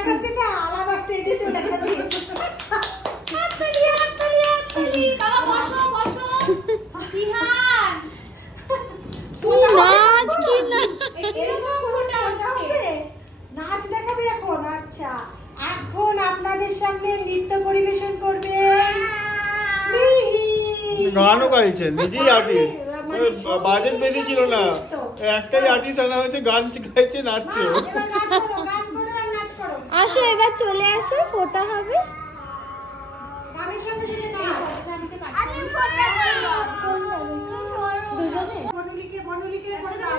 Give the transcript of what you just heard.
দেখাচ্ছে না, আলাদা স্টেজে চলে গেছে। হাততালি হাততালি হাততালি। বাবা বসো বসো। বিহান কি নাচ কি না এরকম ফোটা হচ্ছে। নাচ দেখাবে এখন? আচ্ছা, এখন আপনাদের সামনে নৃত্য পরিবেশন করবে গানও গাইছে নিজেই আর্টিস্ট, মানে বাজেট বেশি ছিল না, একটাই আর্টিস্ট আনা হয়েছে, গান গাইছে নাচছে। এবার গান করো, গান করো আর নাচ করো। আসো এবার চলে আসো, ফোটা হবে। গানের সঙ্গে সঙ্গে নাচ। আমি ফোটা করব। দুজনে বনুলিকে বনলিকে বলো।